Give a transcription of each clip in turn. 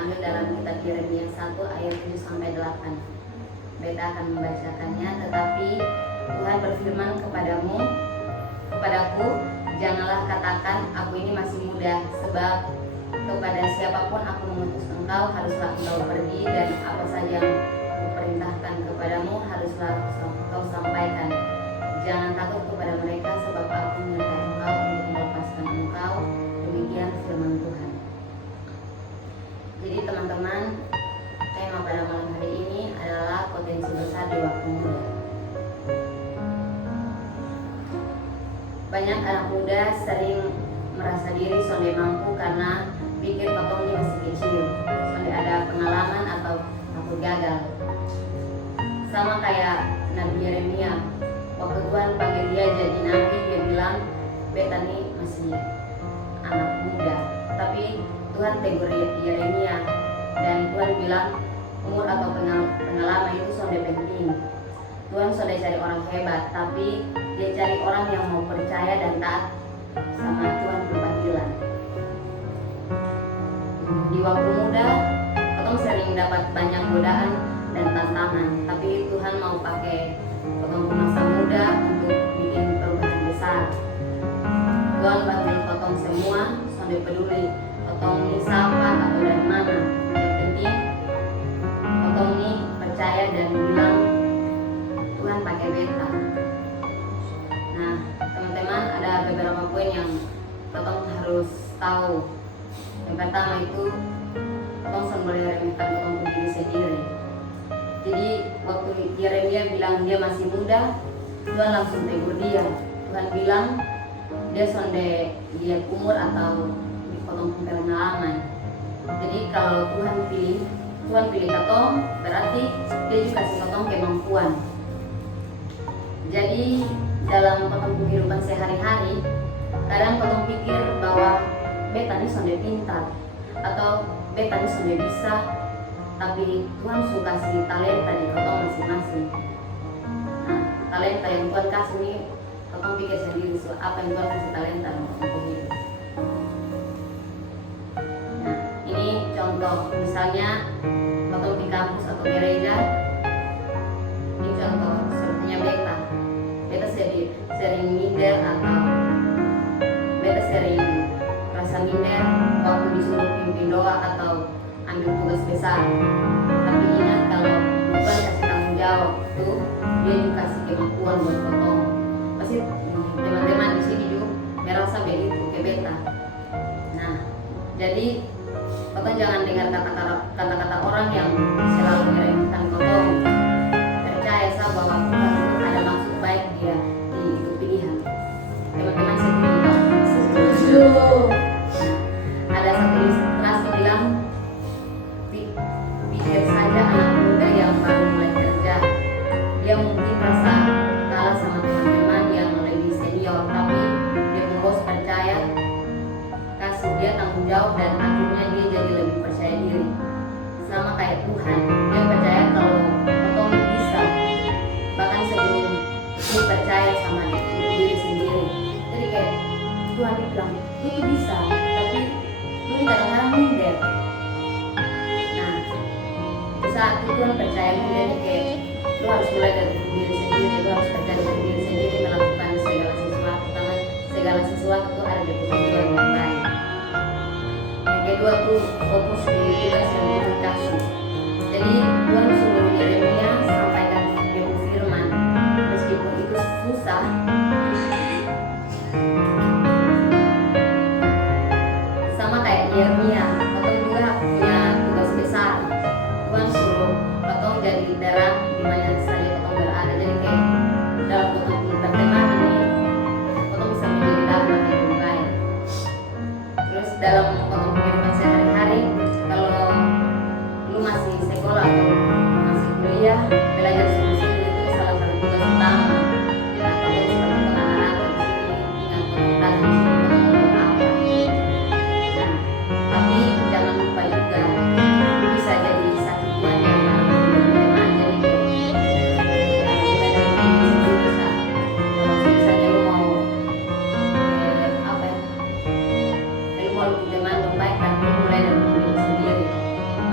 ambil dalam kitab Yeremia 1 ayat 7-8. Beta akan membacakannya. Tetapi Tuhan berfirman kepadaku, janganlah katakan aku ini masih muda, sebab kepada siapapun aku mengutus engkau haruslah engkau pergi, dan apa saja yang kuperintahkan kepadamu haruslah engkau sampaikan. Jangan takut kepada mereka, sebab aku menyertai engkau untuk melepaskan engkau. Demikian firman Tuhan. Jadi teman-teman, tema pada malam hari ini adalah potensi besar di waktu muda. Banyak anak muda sering merasa diri sonde mampu karena pikir potongnya masih kecil, sonde ada pengalaman atau takut gagal. Sama kayak Nabi Yeremia, waktu Tuhan panggil dia jadi nabi, dia bilang, beta nih masih anak muda. Tapi Tuhan tegur Yeremia, dan Tuhan bilang umur atau pengalaman itu sonde penting. Tuhan sudah cari orang hebat, tapi dia cari orang yang mau percaya dan taat sama Tuhan panggilan. Di waktu muda, kita sering dapat banyak godaan dan tantangan, tapi Tuhan mau pakai kita masa muda untuk bikin perubahan besar. Tuhan bantu kita semua, sonde peduli kita ini siapa atau dari mana. Yang penting kita ini percaya dan bilang Tuhan pakai beta. Nah, teman-teman, ada beberapa poin yang kita harus tahu. Yang pertama itu, kita boleh remehkan kita diri sendiri. Jadi waktu Yeremia bilang dia masih muda, Tuhan langsung tegur dia. Tuhan bilang dia sonde lihat umur atau dipotong pengalaman. Jadi kalau Tuhan pilih katong, berarti dia juga kasih katong kemampuan. Jadi dalam potong kehidupan sehari-hari, kadang potong pikir bahwa beta ini sonde pintar atau beta ini sonde bisa, tapi Tuhan suka kasih talenta di potong masing-masing. Nah, talenta yang Tuhan kasih ini potong pikir sendiri apa yang Tuhan kasih talenta dalam potong hidup. Nah, ini contoh misalnya potong di kampus atau gereja. Ini contoh sepertinya beta sering minder atau beta sering rasa minder waktu disuruh pimpin doa atau ambil tugas besar. Tapi ingat, kalau Tuhan kasih tanggung jawab itu, dia juga kasih kemampuan buat potong. Pasti teman-teman di sini juga merasa begitu ke beta. Nah, jadi potong jangan dengar kata-kata orang yang selalu meremehkan potong. Percaya bahwa Tuhan itu ada maksud baik dia di hidup pilihan. Teman-teman setuju? Ada satu ilustrasi bilang, pikir saja anak muda yang baru mulai kerja, dia mungkin rasa kalah sama teman-teman yang lebih senior, tapi dia pun bos percaya, kasih dia tanggung jawab, dan akhirnya dia jadi lebih percaya diri. Sama kayak Tuhan, dia percaya kalau potong bisa, bahkan sebelum dia percaya sama diri sendiri. Jadi kayak Tuhan bilang, lu tuh bisa, tapi lu kadang-kadang minder. Nah, saat itu Tuhan percaya minder, kayak lu harus mulai dari diri sendiri, lu harus percaya diri sendiri melakukan segala sesuatu, karena segala sesuatu itu ada di Tuhan yang baik. Yang kedua tuh fokus di tugas yang Tuhan kasih. Jadi Tuhan suruh Yeremia sampaikan firman, meskipun itu susah. Sama kayak Yeremia, atau juga punya tugas besar. Tuhan suruh potong jadi terang di mana saja potong berada. Jadi kayak dalam potong pertemanan ini, potong bisa menjadi damai yang baik. Terus dalam potong kehidupan sehari-hari, kalau lu masih sekolah atau masih kuliah, belajar sungguh-sungguh itu salah satu tugas utama. Nah, kalau seperti anak-anak di sini, ingat potong dan di sini potong untuk apa. Nah, tapi jangan lupa juga, bisa jadi satu Tuhan yang dalam teman-teman. Jadi kalau misalnya lu mau lu mau teman yang baik, tapi mulai dari diri sendiri.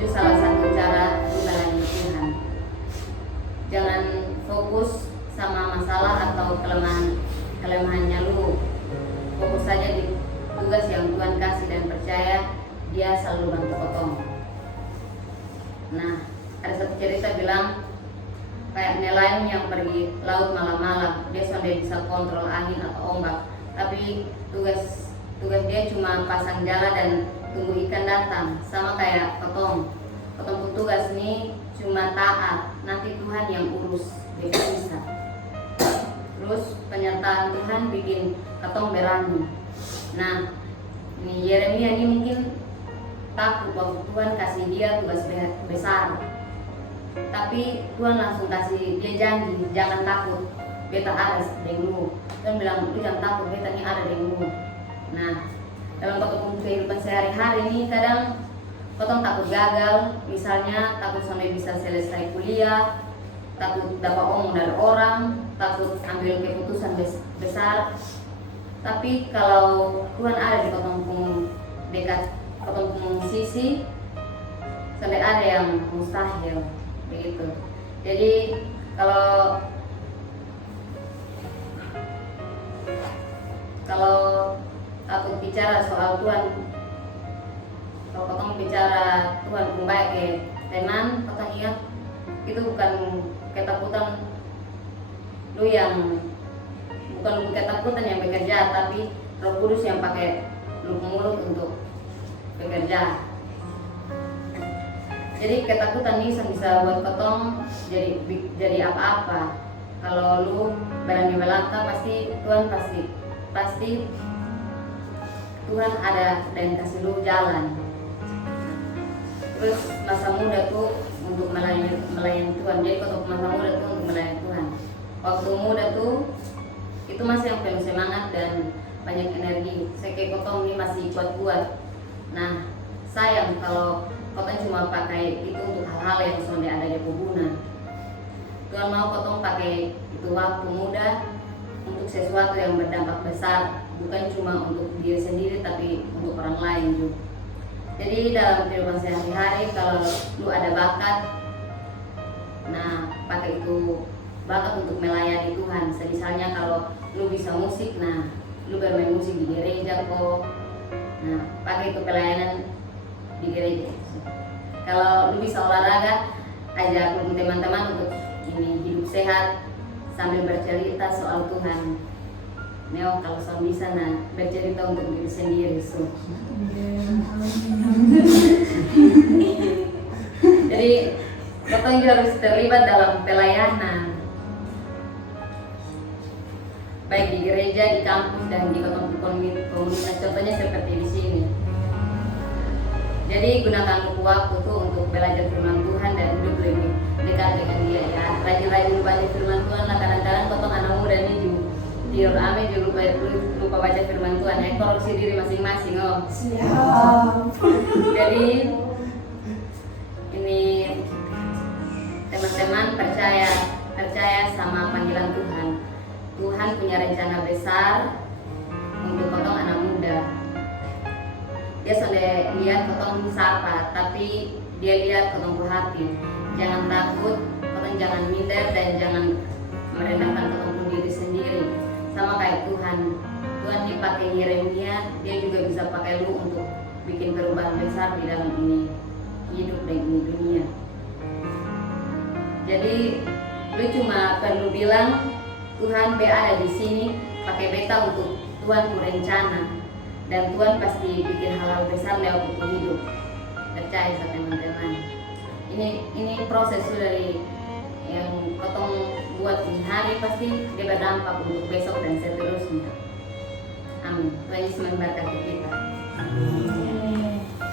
Itu salah satu cara melayani Tuhan. Jangan fokus sama masalah atau kelemahannya lu. Fokus saja di tugas yang Tuhan kasih dan percaya Dia selalu bantu potong. Nah, ada satu cerita bilang kayak nelayan yang pergi laut malam-malam, dia sudah bisa kontrol angin atau ombak, tapi tugas dia cuma pasang jala dan tunggu ikan datang. Sama kayak potong pun tugas ini cuma taat, nanti Tuhan yang urus, dia bisa. Terus penyertaan Tuhan bikin ketong berani. Nah, ini Yeremia ini mungkin takut waktu Tuhan kasih dia tugas besar, tapi Tuhan langsung kasih dia janji, jangan takut, beta ada denganmu. Tuhan bilang, lu jangan takut, beta ini ada denganmu. Nah, dalam kehidupan sehari-hari ini kadang potong takut gagal, misalnya takut sampai bisa selesai kuliah, takut dapat omong dari orang, takut ambil keputusan besar. Tapi kalau Tuhan ada di potong dekat potong sisi, sampai ada yang mustahil begitu. Jadi kalau takut bicara soal Tuhan, kalau potong bicara Tuhan kembali ke teman, potong ingat itu bukan ketakutan lu yang bukan ketakutan yang bekerja, tapi Roh Kudus yang pakai mulut untuk bekerja. Jadi ketakutan ini bisa buat potong jadi apa-apa. Kalau lu berani melangkah, pasti Tuhan ada dan kasih lu jalan. Terus masa muda tuh untuk melayani Tuhan. Jadi kalau masa muda tuh untuk melayani Tuhan. Waktu muda tuh itu masih yang penuh semangat dan banyak energi. Seke potong ini masih kuat-kuat. Nah, sayang kalau potong cuma pakai itu untuk hal-hal yang sudah ada di guna. Tuhan mau potong pakai itu waktu muda untuk sesuatu yang berdampak besar, bukan cuma untuk diri sendiri tapi untuk orang lain juga. Jadi dalam kehidupan sehari-hari kalau lu ada bakat, nah pakai itu bakat untuk melayani Tuhan. Misalnya kalau lu bisa musik, nah lu bermain musik di gereja kok. Nah, pakai itu pelayanan di gereja. Kalau lu bisa olahraga, ajak teman-teman untuk ini hidup sehat sambil bercerita soal Tuhan. Neo kalau soal bisa bercerita untuk diri sendiri. Jadi potong juga harus terlibat dalam pelayanan, baik di gereja, di kampus, dan di komunitas. Contohnya seperti di sini. Jadi gunakan waktu itu untuk belajar firman Tuhan dan hidup lebih dekat dengan Dia ya. Rajin-rajin baca firman Tuhan lah. Kadang-kadang potong anak muda ini tidur ame juga lupa baca firman Tuhan ya. Koreksi diri masing-masing oh. Siap. Jadi ini teman-teman percaya sama panggilan Tuhan. Tuhan punya rencana besar untuk potong anak muda. Dia sudah lihat potong siapa, tapi dia lihat potong hati. Jangan takut, potong jangan minder dan jangan merendahkan potong diri sendiri. Sama kayak Tuhan dipakai Yeremia, dia juga bisa pakai lu untuk bikin perubahan besar di dalam ini hidup dan ini dunia. Jadi lu cuma perlu bilang Tuhan ada di sini, pakai beta untuk Tuhan rencana. Dan Tuhan pasti bikin hal-hal besar lewat buku hidup. Percaya sama teman-teman. Ini proses dari yang potong buat ini hari, pasti dia berdampak untuk besok dan seterusnya. Amin. Tuhan Yesus memberkati kita. Amin.